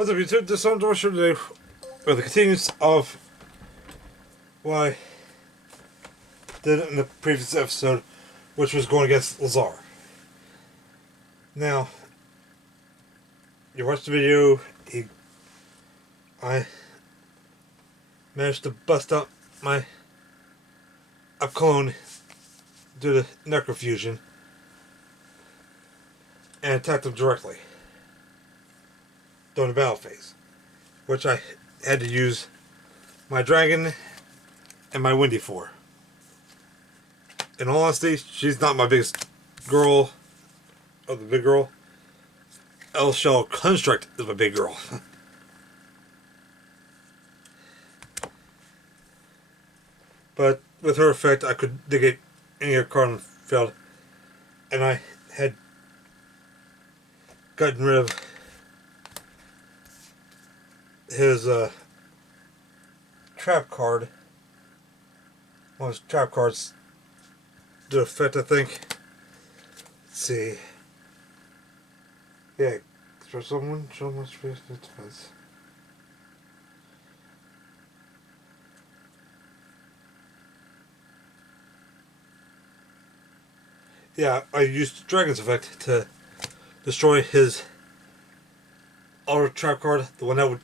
What's up, YouTube? This is Andrew today with the continuance of what I did in the previous episode, which was going against Lazar. Now, you watched the video. I managed to bust up my clone due to necrofusion and attacked him directly during the battle phase, which I had to use my dragon and my Windy for. In all honesty, she's not my biggest girl, or the big girl. L-Shell Construct is my big girl. But with her effect, I could negate any other card on the field, and I had gotten rid of his trap card. One of his trap cards did effect, I think. Let's see. Yeah, for someone, show much space to defense. Yeah, I used Dragon's Effect to destroy his auto trap card. The one that would,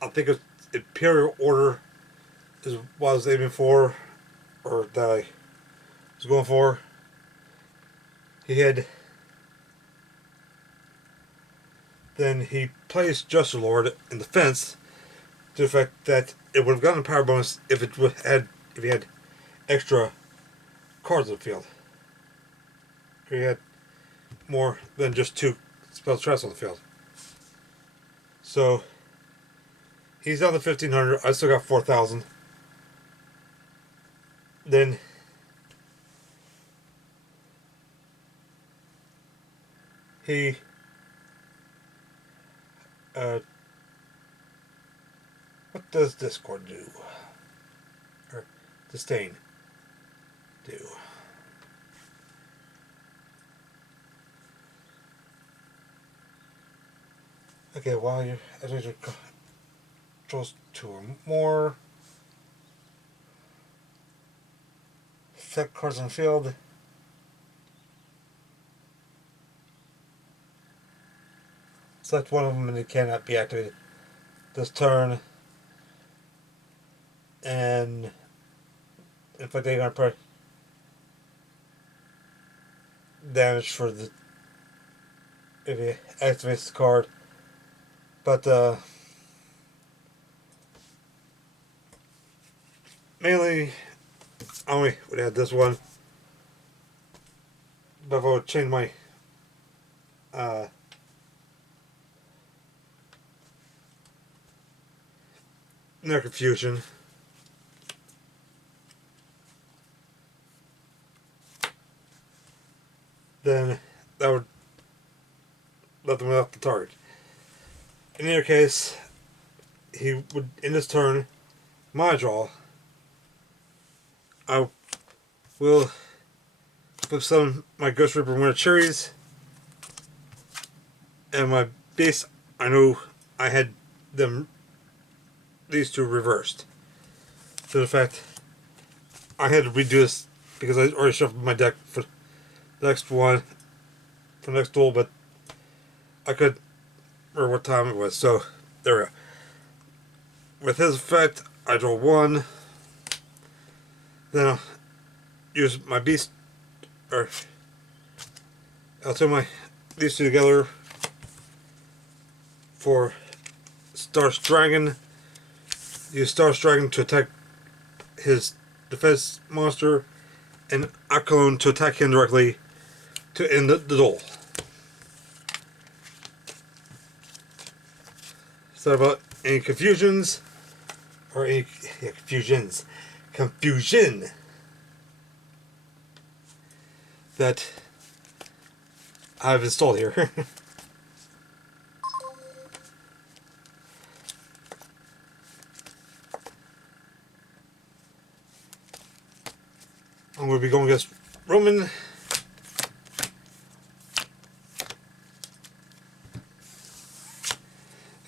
I think it's Imperial Order is what I was aiming for, or that I was going for. Then he placed Justice Lord in defense to the fact that it would have gotten a power bonus if he had extra cards in the field. He had more than just 2 spell traps on the field. So he's down to 1,500. I still got 4,000. Then he what does Discord do? Or Disdain do? Okay, while your editor controls 2 or more effect cards on the field, select one of them and it cannot be activated this turn, and inflict Aegon damage for the if he activates the card. But mainly I only would add this one. But if I would change my necrofusion, then that would let them off the target. In either case, he would, in this turn, my draw, I will flip some my Ghost Reaper Winter Cherries, and my base, I know I had these 2 reversed. So the fact I had to redo this because I already shuffled my deck for the next one, for the next duel, but I could remember what time it was. So there we go. With his effect, I draw 1. Then I'll use my beast, or I'll turn these 2 together for Star's Dragon. Use Star's Dragon to attack his defense monster, and Akalon to attack him directly to end the duel. Sorry about any confusions, or any confusion that I've installed here. I'm going to be going against Roman.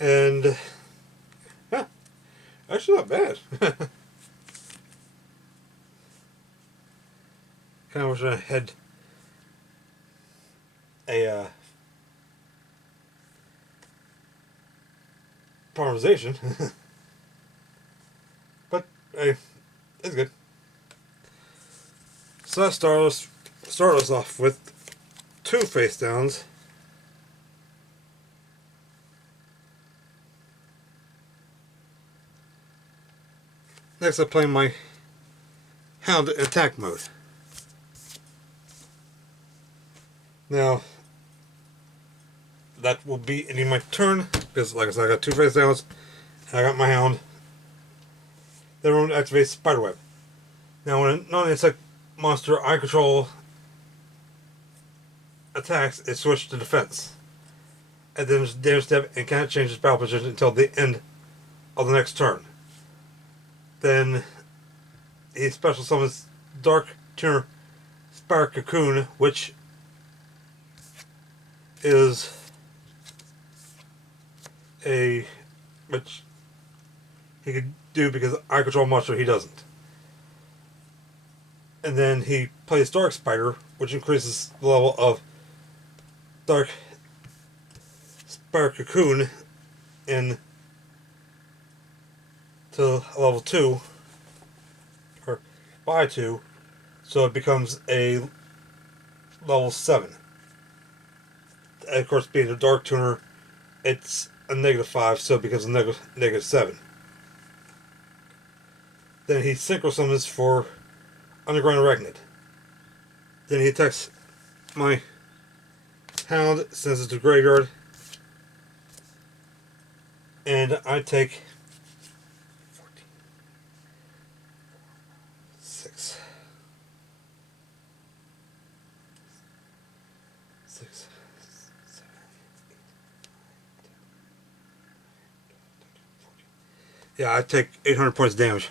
And huh, actually not bad. Kind of wish I had a polymerization, but hey, it's good. So that start us off with 2 face downs. Next, I play my Hound in attack mode. Now, that will be ending my turn because, like I said, I got 2 face downs and I got my Hound. Then we're going to activate Spiderweb. Now, when a non-insect monster I control attacks, it switches to defense. And then there's damage step and can't change its battle position until the end of the next turn. Then he special summons Dark Tuner Spire Cocoon, which is which he could do because I control a monster he doesn't. And then he plays Dark Spider, which increases the level of Dark Spire Cocoon in to level 2 or by 2, so it becomes a level 7. And of course, being a Dark Tuner, it's a -5, so it becomes a -7. Then he synchro summons for Underground Arachnid. Then he attacks my Hound, sends it to the graveyard, and I take 14, 6, 6, 7, 8, 9, 10, 14. Yeah, I take 800 points of damage.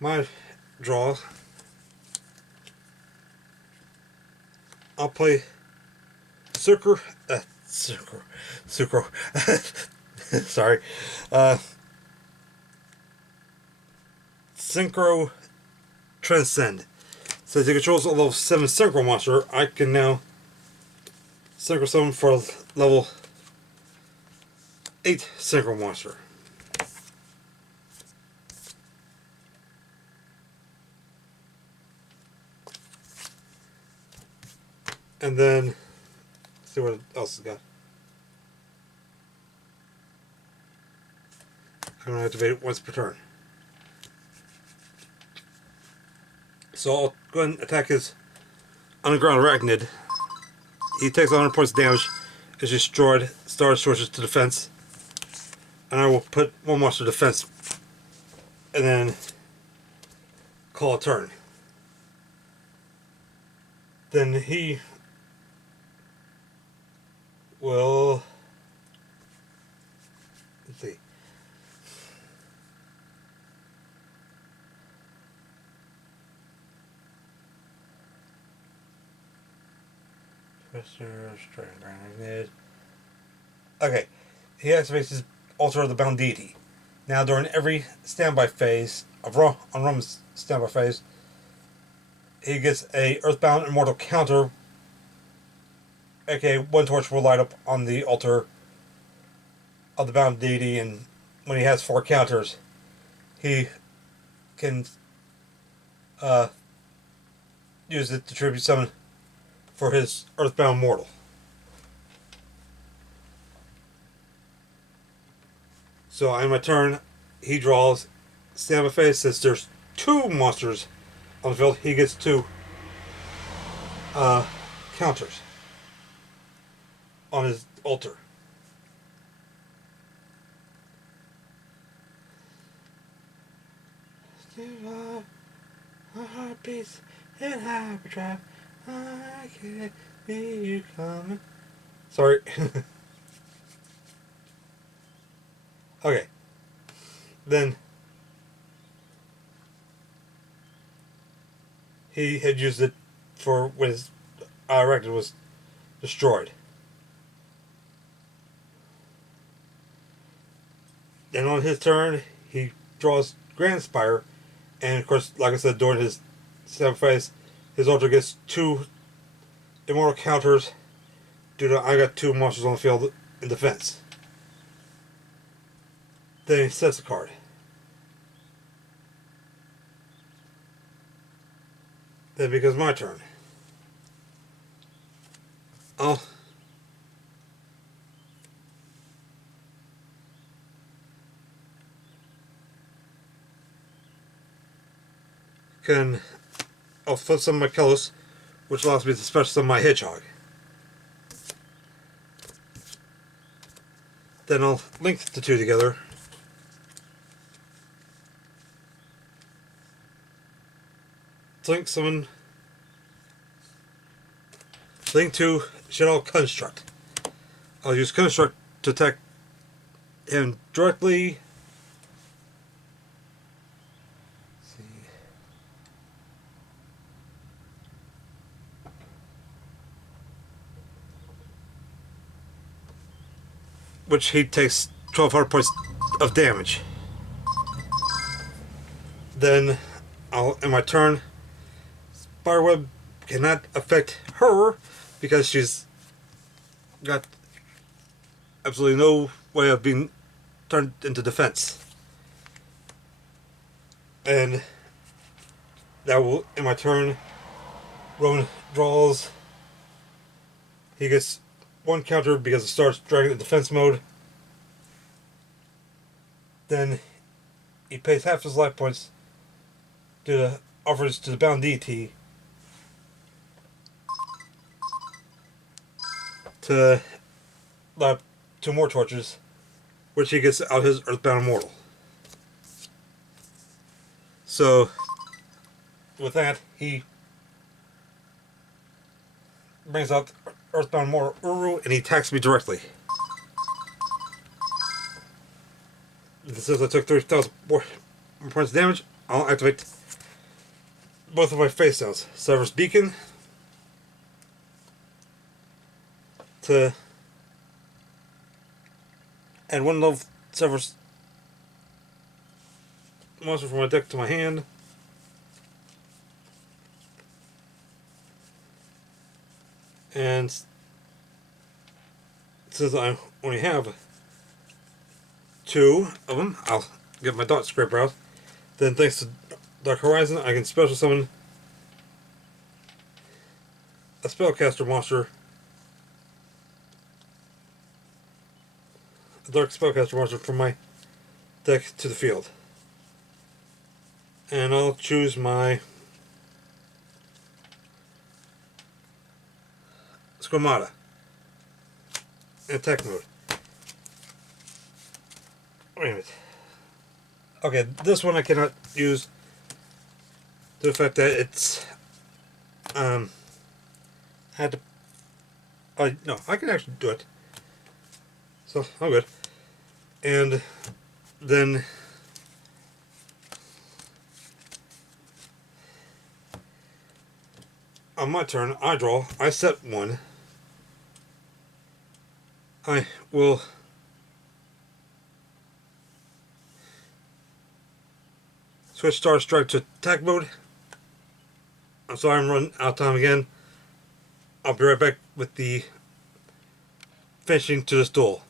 My draw. I'll play Sucro. Sorry. Synchro Transcend. Since he controls a level 7 Synchro monster, I can now Synchro summon for a level 8 Synchro monster. And then, let's see what else it's got. I'm going to activate it once per turn. So I'll go ahead and attack his Underground Arachnid. He takes 100 points of damage, is destroyed, switches to defense. And I will put 1 monster defense and then call a turn. Then he will, let's see, okay, he activates his Altar of the Bound Deity. Now during every standby phase of on Roman's standby phase, he gets a Earthbound Immortal counter, aka 1 torch will light up on the altar of the Bound Deity, and when he has 4 counters, he can use it to tribute summon for his Earthbound Mortal. So on my turn, he draws standby phase. Since there's 2 monsters on the field, he gets 2 counters on his altar. My heart beats in hyperdrive. I can't hear you coming. Sorry. Okay. Then he had used it for when his record was destroyed. Then on his turn, he draws Grand Spire, and of course, like I said, during his 7th phase, his Ultra gets 2 immortal counters due to I got 2 monsters on the field in defense. Then he sets a card. Then it becomes my turn. I'll flip some of my Kelos, which allows me to special summon my Hedgehog. Then I'll link the 2 together. Link summon. Link to Shadow Construct. I'll use Construct to attack him directly. Let's see. Which he takes 1,200 points of damage. Then I'll, in my turn, Spiderweb cannot affect her because she's got absolutely no way of being turned into defense. And that will, in my turn, Roman draws. He gets 1 counter because it starts Dragon in defense mode. Then he pays half his life points due to offers to the bound deity to light 2 more torches, which he gets out his Earthbound Immortal. So, with that, he brings out Earthbound Immortal Uru and he attacks me directly. Since I took 3,000 points of damage, I'll activate both of my face downs. Severus Beacon to add 1 level Severus monster from my deck to my hand. And since I only have 2 of them, I'll get my dot scraper out. Then thanks to Dark Horizon, I can special summon a spellcaster monster. A dark spellcaster monster from my deck to the field. And I'll choose my Squamata in attack mode. Wait a minute. Okay, this one I cannot use to the fact that it's had to. No, I can actually do it. So I'm good. And then on my turn, I draw. I set 1. I will switch Star Strike to attack mode. I'm sorry I'm running out of time again. I'll be right back with the finishing to this duel.